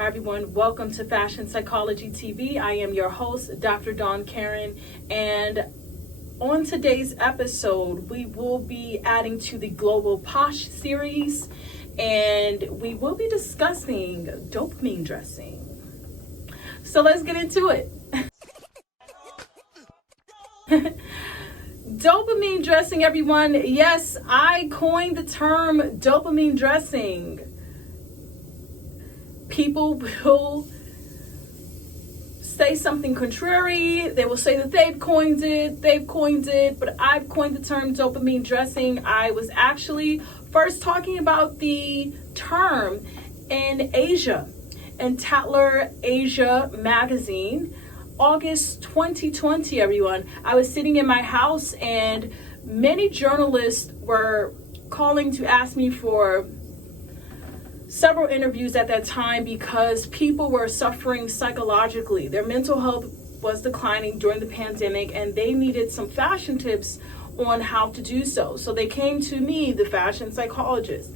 Hi everyone, welcome to Fashion Psychology TV. I am your host, Dr. Dawnn Karen, and on today's episode, we will be adding to the GlobalPosh series, and we will be discussing dopamine dressing. So let's get into it. Dopamine dressing, everyone. Yes, I coined the term dopamine dressing. People will say something contrary. They will say that they've coined it, but I've coined the term dopamine dressing. I was actually first talking about the term in Asia, in Tatler Asia magazine, August 2020, everyone. I was sitting in my house and many journalists were calling to ask me for several interviews at that time because people were suffering psychologically. Their mental health was declining during the pandemic and they needed some fashion tips on how to do so. So they came to me, the fashion psychologist.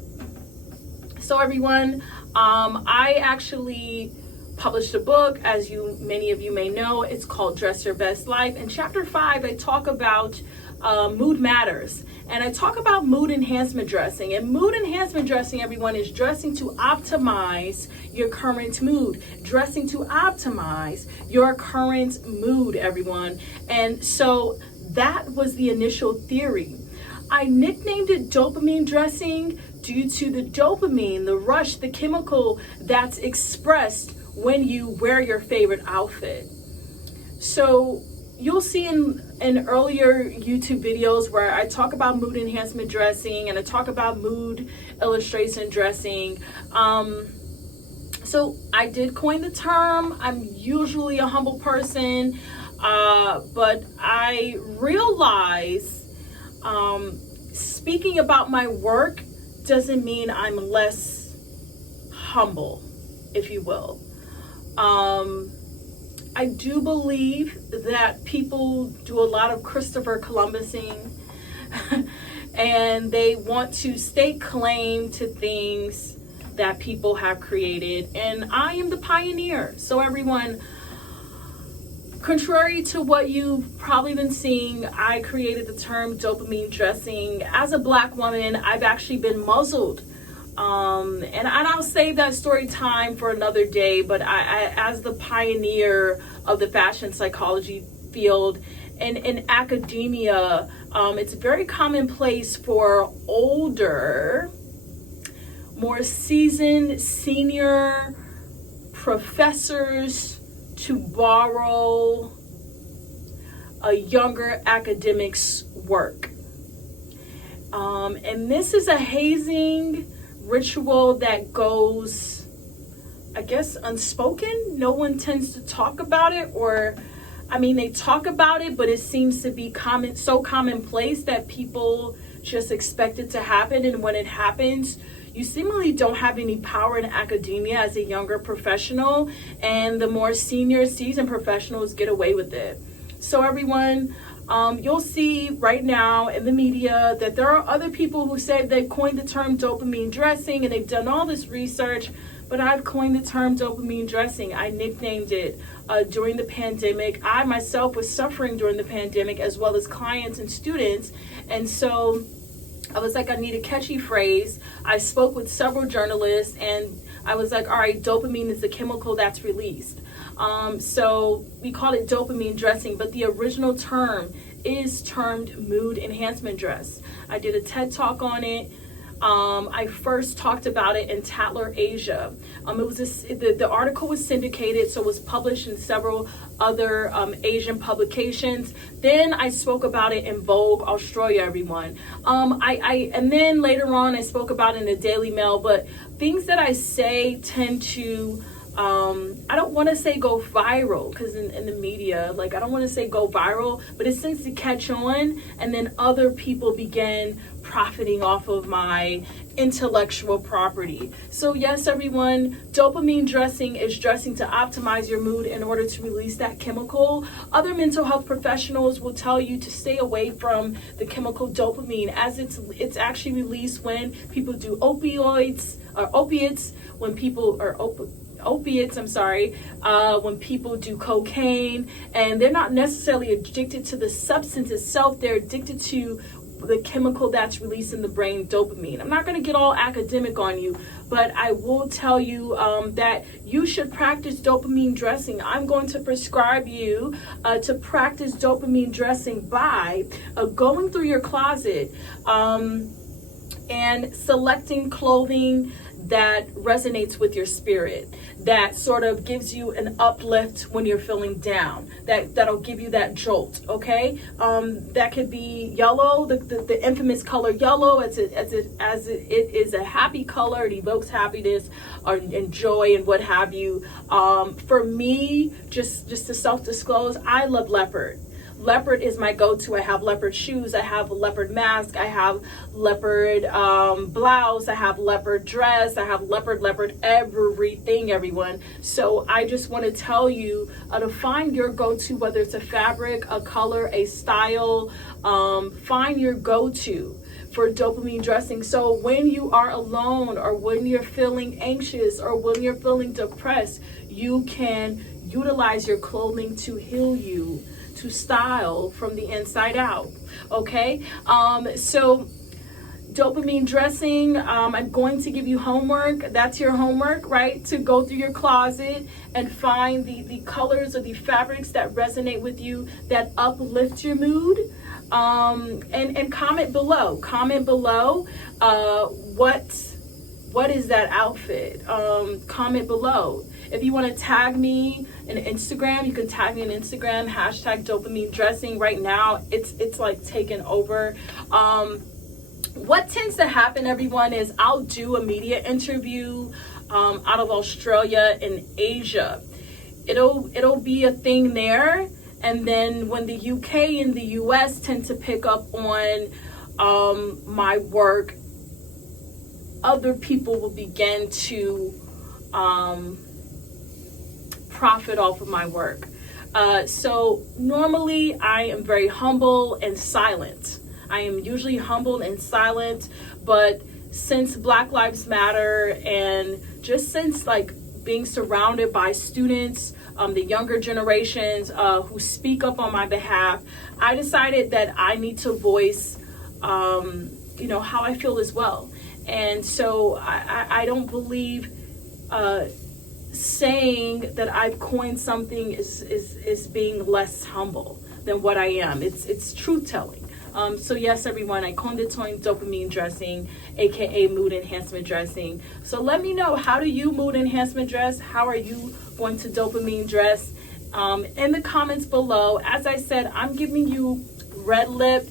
So everyone, I actually published a book, as many of you may know. It's called Dress Your Best Life. In chapter 5, I talk about mood matters. And I talk about mood enhancement dressing. And mood enhancement dressing, everyone, is dressing to optimize your current mood. Dressing to optimize your current mood, everyone. And so that was the initial theory. I nicknamed it dopamine dressing due to the dopamine, the rush, the chemical that's expressed when you wear your favorite outfit. So you'll see in earlier YouTube videos where I talk about mood enhancement dressing and I talk about mood illustration dressing. So I did coin the term. I'm usually a humble person, but I realize speaking about my work doesn't mean I'm less humble, if you will. I do believe that people do a lot of Christopher Columbusing and they want to stake claim to things that people have created, and I am the pioneer. So everyone, contrary to what you've probably been seeing, I created the term dopamine dressing. As a Black woman, I've actually been muzzled. And I'll save that story time for another day, but I as the pioneer of the fashion psychology field and in academia, it's very commonplace for older, more seasoned senior professors to borrow a younger academic's work. And this is a hazing ritual that goes, I guess, unspoken. No one tends to talk about it, or they talk about it, but it seems to be so commonplace that people just expect it to happen. And when it happens, you seemingly don't have any power in academia as a younger professional, and the more senior seasoned professionals get away with it. So everyone, you'll see right now in the media that there are other people who say they've coined the term dopamine dressing and they've done all this research, but I've coined the term dopamine dressing. I nicknamed it during the pandemic. I myself was suffering during the pandemic, as well as clients and students. And so I was like, I need a catchy phrase. I spoke with several journalists and I was like, all right, dopamine is the chemical that's released. So we call it dopamine dressing, but the original term is termed mood enhancement dress. I did a TED talk on it. I first talked about it in Tatler Asia. The article was syndicated, so it was published in several other Asian publications. Then I spoke about it in Vogue Australia, everyone. And then later on I spoke about it in the Daily Mail, but things that I say tend to I don't want to say go viral, because in the media, I don't want to say go viral, but it seems to catch on, and then other people begin profiting off of my intellectual property. So yes, everyone, dopamine dressing is dressing to optimize your mood in order to release that chemical. Other mental health professionals will tell you to stay away from the chemical dopamine, as it's actually released when people do opiates, when people are opiates, I'm sorry, when people do cocaine, and they're not necessarily addicted to the substance itself, they're addicted to the chemical that's released in the brain, dopamine. I'm not going to get all academic on you, but I will tell you that you should practice dopamine dressing. I'm going to prescribe you to practice dopamine dressing by going through your closet and selecting clothing that resonates with your spirit, that sort of gives you an uplift when you're feeling down, that'll give you that jolt. Okay, that could be yellow, the infamous color yellow, as it is a happy color. It evokes happiness and joy and what have you. For me, just to self-disclose, I love leopard. Leopard is my go-to. I have leopard shoes, I have a leopard mask, I have leopard blouse, I have leopard dress, I have leopard everything, everyone. So I just want to tell you to find your go-to, whether it's a fabric, a color, a style. Find your go-to for dopamine dressing. So when you are alone, or when you're feeling anxious, or when you're feeling depressed, you can utilize your clothing to heal you, to style from the inside out. Okay, so dopamine dressing, I'm going to give you homework. That's your homework, right? To go through your closet and find the colors or the fabrics that resonate with you, that uplift your mood. And comment below. What is that outfit? Comment below. If you want to tag me in Instagram, you can tag me on Instagram, hashtag dopamine dressing. Right now, it's like taken over. What tends to happen, everyone, is I'll do a media interview out of Australia and Asia. It'll be a thing there, and then when the UK and the US tend to pick up on my work, other people will begin to profit off of my work. So normally I am very humble and silent. I am usually humble and silent, but since Black Lives Matter, and just since like being surrounded by students, the younger generations who speak up on my behalf, I decided that I need to voice, how I feel as well. And so I don't believe saying that I've coined something is being less humble than what I am. It's truth telling. So yes, everyone, I coined the term dopamine dressing, aka mood enhancement dressing. So let me know, how do you mood enhancement dress? How are you going to dopamine dress? In the comments below. As I said, I'm giving you red lip,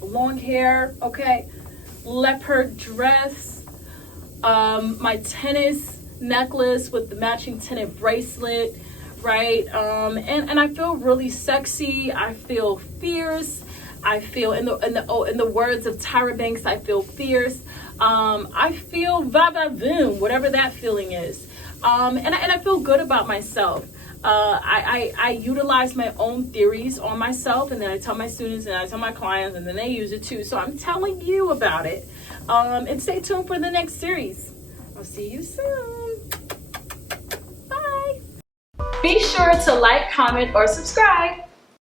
long hair, okay, leopard dress, my tennis necklace with the matching tennis bracelet, right? And I feel really sexy. I feel fierce. I feel, in the words of Tyra Banks, I feel fierce. I feel va-va-voom, whatever that feeling is. And I feel good about myself. I utilize my own theories on myself, and then I tell my students and I tell my clients, and then they use it too. So I'm telling you about it. And stay tuned for the next series. I'll see you soon. Bye. Be sure to like, comment, or subscribe.